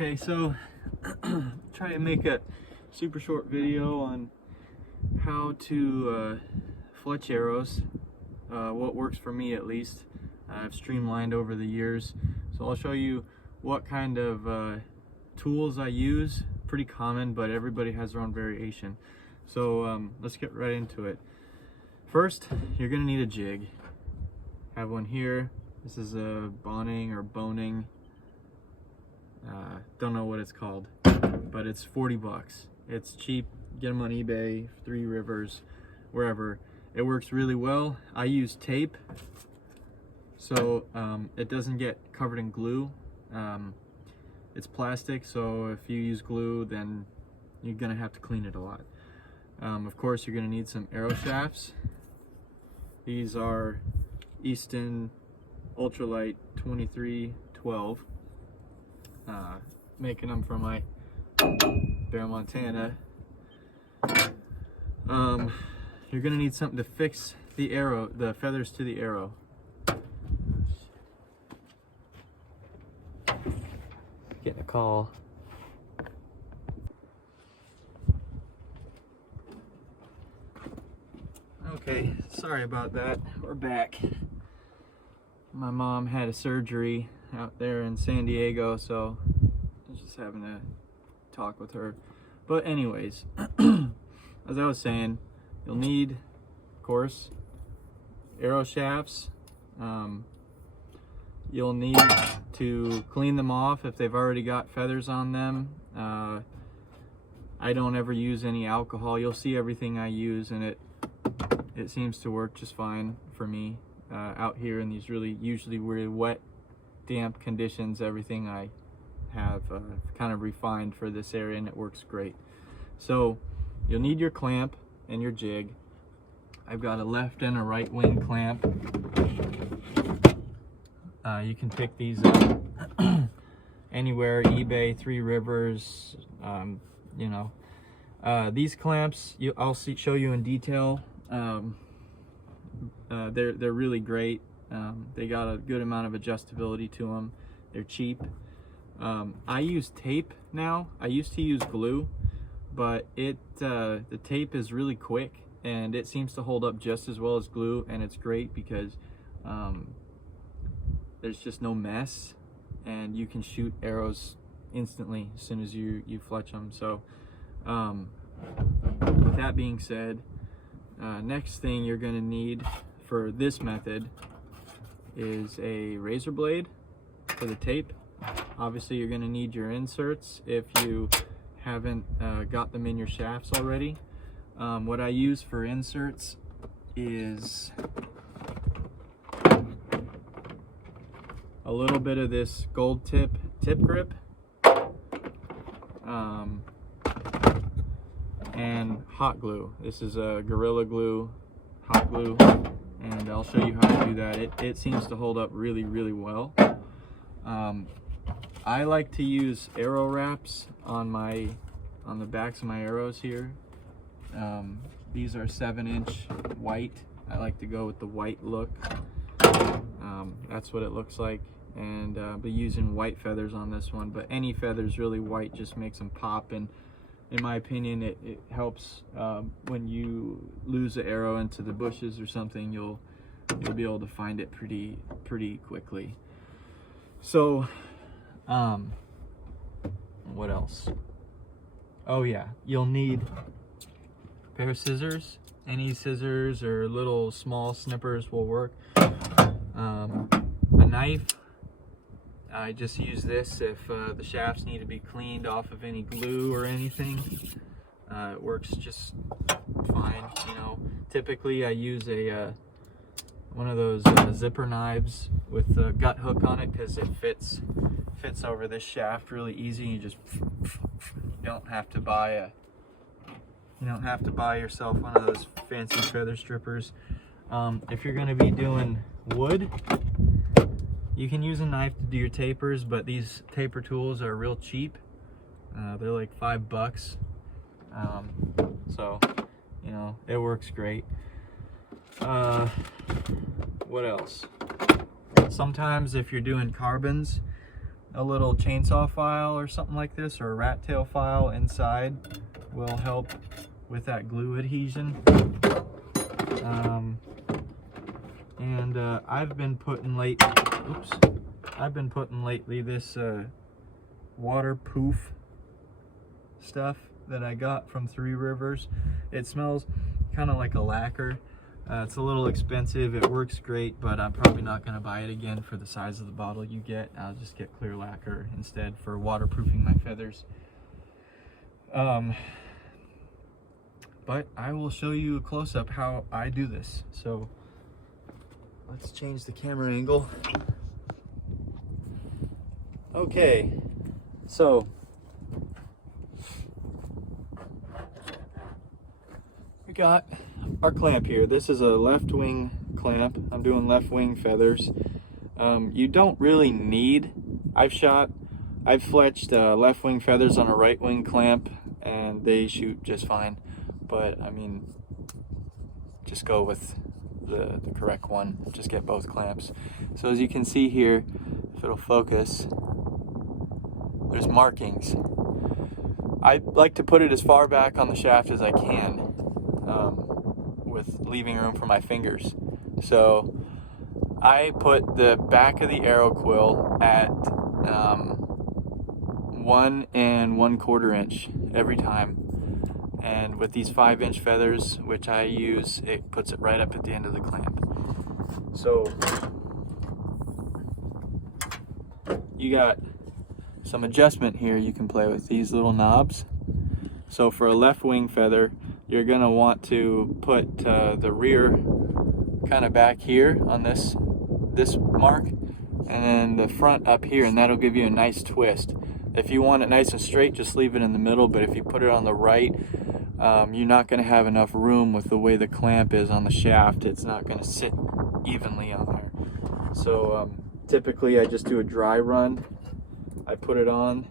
Okay, so try to make a super short video on how to fletch arrows, what works for me at least. I've streamlined over the years, so I'll show you what kind of tools I use. Pretty common, but everybody has their own variation. So let's get right into it. First, you're gonna need a jig. Have one here. This is a boning or boning. Don't know what it's called, but it's 40 bucks. It's cheap. Get them on eBay, 3 Rivers, wherever. It works really well. I use tape, so it doesn't get covered in glue. It's plastic, so if you use glue, then you're gonna have to clean it a lot. Of course, you're gonna need some arrow shafts. These are Easton Ultralight 2312. Making them for my Bear, Montana. You're gonna need something to fix the arrow, the feathers to the arrow. Getting a call. Okay, sorry about that. We're back. My mom had a surgery out there in San Diego, so I was just having to talk with her. But anyways, as I was saying, you'll need, of course, arrow shafts. You'll need to clean them off if they've already got feathers on them. I don't ever use any alcohol. You'll see everything I use, and it seems to work just fine for me out here in these usually really wet, damp conditions. Everything I have kind of refined for this area, and it works great. So you'll need your clamp and your jig. I've got a left and a right wing clamp. You can pick these up anywhere, eBay, 3 Rivers, you know. These clamps, I'll show you in detail. They're really great. They got a good amount of adjustability to them. They're cheap. I use tape now. I used to use glue, but the tape is really quick, and it seems to hold up just as well as glue, and it's great because there's just no mess, and you can shoot arrows instantly as soon as you fletch them. So with that being said, next thing you're going to need for this method is a razor blade for the tape. Obviously, you're going to need your inserts if you haven't got them in your shafts already. What I use for inserts is a little bit of this gold tip grip, and hot glue. This is a Gorilla Glue hot glue, and I'll show you how to do that. It seems to hold up really well. I like to use arrow wraps on the backs of my arrows here. These are 7-inch white. I like to go with the white look. That's what it looks like, and I'll be using white feathers on this one, but any feathers really white just makes them pop, and in my opinion it helps when you lose an arrow into the bushes or something. You'll be able to find it pretty quickly. So what else? Oh yeah, you'll need a pair of scissors. Any scissors or little small snippers will work. A knife. I just use this if the shafts need to be cleaned off of any glue or anything. It works just fine, you know. Typically I use one of those zipper knives with a gut hook on it, because it fits over this shaft really easy. You just don't have to buy yourself one of those fancy feather strippers. If you're going to be doing wood, you can use a knife to do your tapers, but these taper tools are real cheap. They're like $5. So, you know, it works great. What else? Sometimes if you're doing carbons, a little chainsaw file or something like this, or a rat tail file inside will help with that glue adhesion. I've been putting lately this waterproof stuff that I got from Three Rivers. It smells kind of like a lacquer. It's a little expensive. It works great, but I'm probably not going to buy it again for the size of the bottle you get. I'll just get clear lacquer instead for waterproofing my feathers. But I will show you a close-up how I do this. So let's change the camera angle. Okay, so we got our clamp here. This is a left wing clamp. I'm doing left wing feathers. You don't really need, I've fletched left wing feathers on a right wing clamp and they shoot just fine. But I mean, just go with the correct one. Just get both clamps. So as you can see here, if it'll focus, there's markings. I like to put it as far back on the shaft as I can, with leaving room for my fingers. So I put the back of the arrow quill at 1 1/4 inch every time. And with these 5-inch feathers, which I use, it puts it right up at the end of the clamp. So you got some adjustment here you can play with these little knobs. So for a left wing feather, you're going to want to put the rear kind of back here on this mark, and then the front up here, and that'll give you a nice twist. If you want it nice and straight, just leave it in the middle, but if you put it on the right, you're not going to have enough room with the way the clamp is on the shaft. It's not going to sit evenly on there. So typically I just do a dry run. I put it on.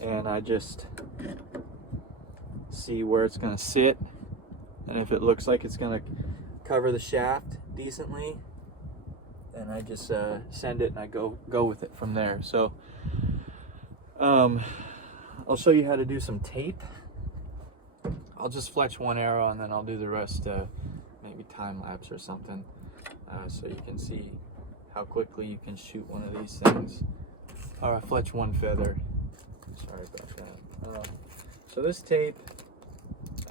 And I just see where it's going to sit. And if it looks like it's going to cover the shaft decently, then I just send it and I go with it from there. So I'll show you how to do some tape. I'll just fletch one arrow and then I'll do the rest, maybe time lapse or something, so you can see how quickly you can shoot one of these things. Or fletch one feather. Sorry about that. So this tape,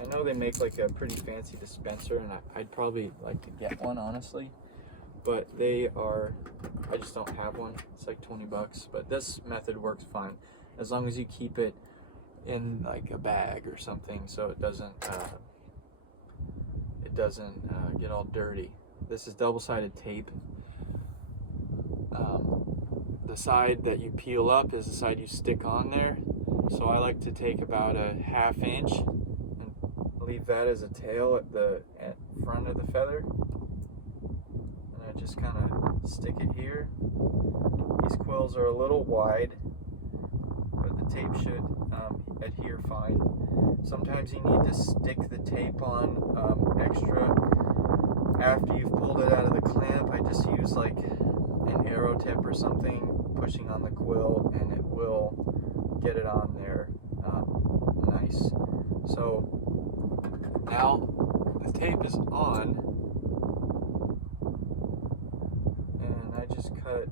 I know they make like a pretty fancy dispenser, and I'd probably like to get one, honestly. But they are, I just don't have one. It's like 20 bucks, but this method works fine as long as you keep it in like a bag or something so it doesn't get all dirty. This is double-sided tape. The side that you peel up is the side you stick on there. So I like to take about a 1/2 inch and leave that as a tail at the front of the feather. And I just kind of stick it here. These quills are a little wide, but the tape should adhere fine. Sometimes you need to stick the tape on extra after you've pulled it out of the clamp. I just use like an arrow tip or something, pushing on the quill, and it will get it on there nice. So now the tape is on, and I just cut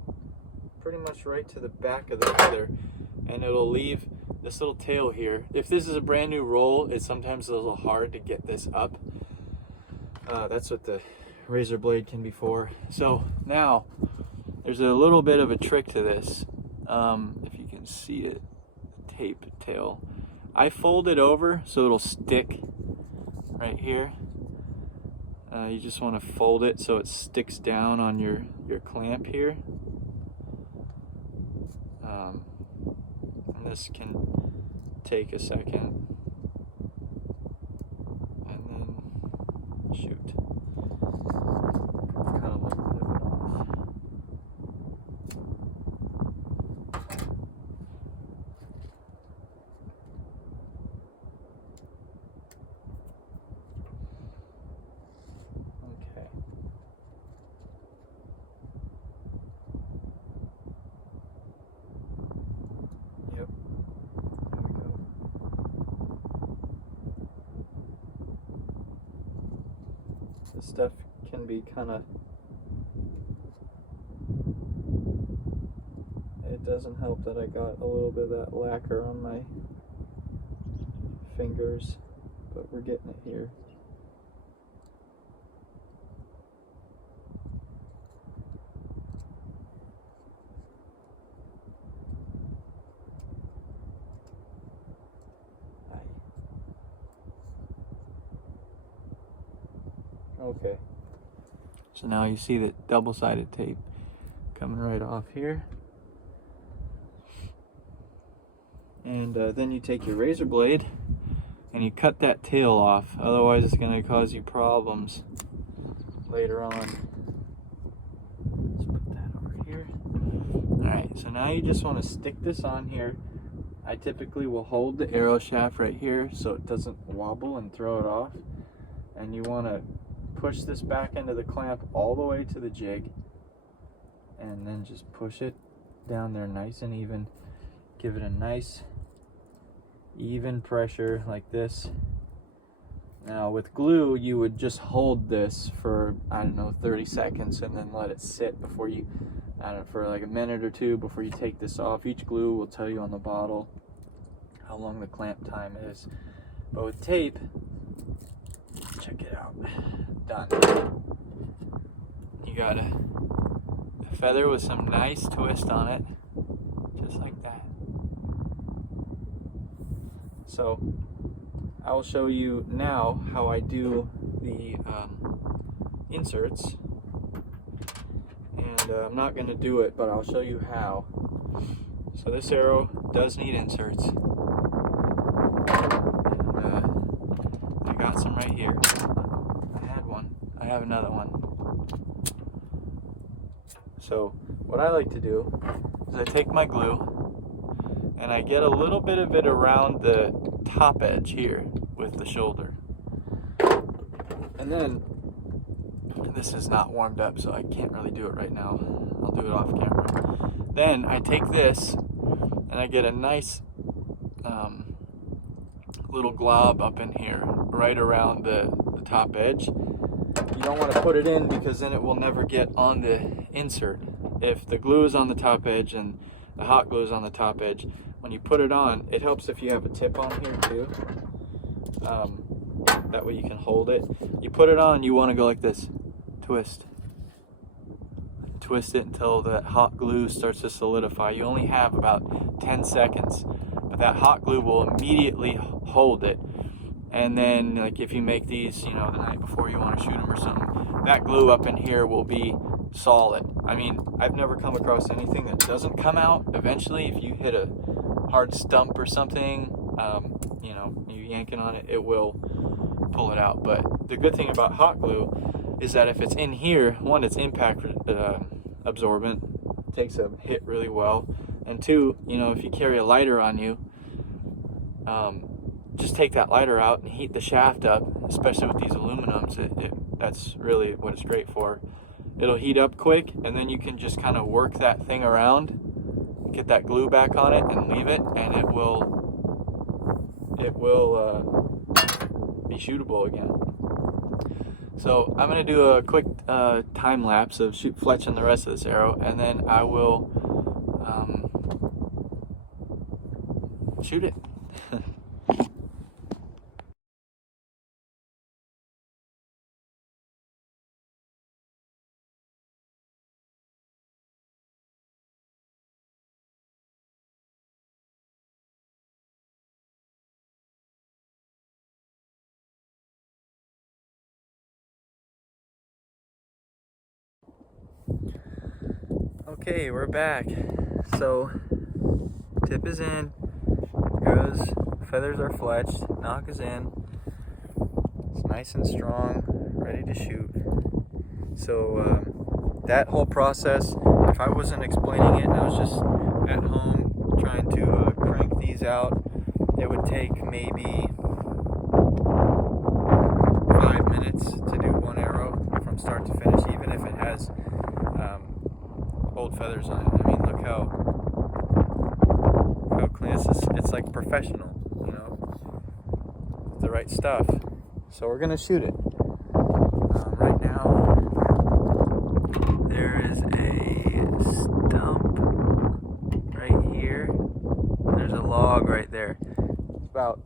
pretty much right to the back of the feather, and it'll leave this little tail here. If this is a brand new roll, it's sometimes a little hard to get this up. That's what the razor blade can be for. So now there's a little bit of a trick to this. If you can see it, the tape tail. I fold it over so it'll stick right here. You just want to fold it so it sticks down on your clamp here. And this can take a second. And then shoot. Cut a little bit of it off. Okay. This stuff can be kind of, it doesn't help that I got a little bit of that lacquer on my fingers, but we're getting it here. Okay. So now you see that double-sided tape coming right off here. And then you take your razor blade and you cut that tail off. Otherwise it's going to cause you problems later on. Let's put that over here. Alright, so now you just want to stick this on here. I typically will hold the arrow shaft right here so it doesn't wobble and throw it off. And you want to push this back into the clamp all the way to the jig, and then just push it down there nice and even. Give it a nice even pressure like this. Now with glue you would just hold this for, I don't know, 30 seconds and then let it sit before you, I don't know, for like a minute or two before you take this off. Each glue will tell you on the bottle how long the clamp time is. But with tape, check it out. Done. You got a feather with some nice twist on it, just like that. So I will show you now how I do the inserts, and I'm not going to do it, but I'll show you how. So this arrow does need inserts, and I got some right here. I have another one. So what I like to do is I take my glue and I get a little bit of it around the top edge here with the shoulder. And then, this is not warmed up so I can't really do it right now. I'll do it off camera. Then I take this and I get a nice little glob up in here right around the top edge. You don't want to put it in because then it will never get on the insert. If the glue is on the top edge and the hot glue is on the top edge, when you put it on, it helps if you have a tip on here too. That way you can hold it. You put it on, you want to go like this. Twist. Twist it until that hot glue starts to solidify. You only have about 10 seconds, but that hot glue will immediately hold it. And then, like if you make these, you know, the night before you want to shoot them or something, that glue up in here will be solid. I mean, I've never come across anything that doesn't come out eventually. If you hit a hard stump or something, you know, you yanking on it, it will pull it out. But the good thing about hot glue is that if it's in here, one, it's impact absorbent, takes a hit really well, and two, you know, if you carry a lighter on you, just take that lighter out and heat the shaft up, especially with these aluminums. That's really what it's great for. It'll heat up quick, and then you can just kind of work that thing around, get that glue back on it, and leave it, and it will be shootable again. So I'm going to do a quick time lapse of Fletch and the rest of this arrow, and then I will shoot it. Okay, we're back. So, tip is in, goes, feathers are fletched, knock is in. It's nice and strong, ready to shoot. So, that whole process, if I wasn't explaining it and I was just at home trying to crank these out, it would take maybe 5 minutes to do one arrow from start to finish, even if it has old feathers on it. I mean, look how clean this is. It's like professional, you know, the right stuff. So we're gonna shoot it. right now. There is a stump right here. There's a log right there. It's about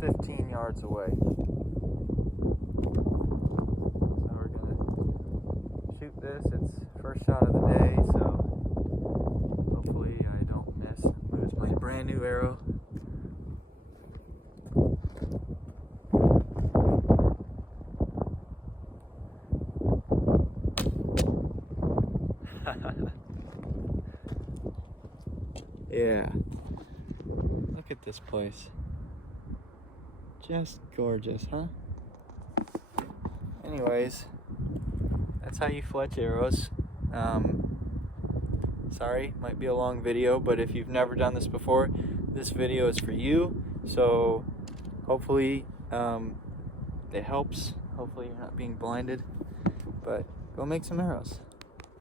15 yards away. So we're gonna shoot this. It's first shot of the day, so hopefully I don't miss and lose my brand new arrow. Yeah. Look at this place. Just gorgeous, huh? Anyways, that's how you fletch arrows. Sorry, might be a long video, but if you've never done this before, this video is for you. So hopefully it helps. Hopefully you're not being blinded. But go make some arrows.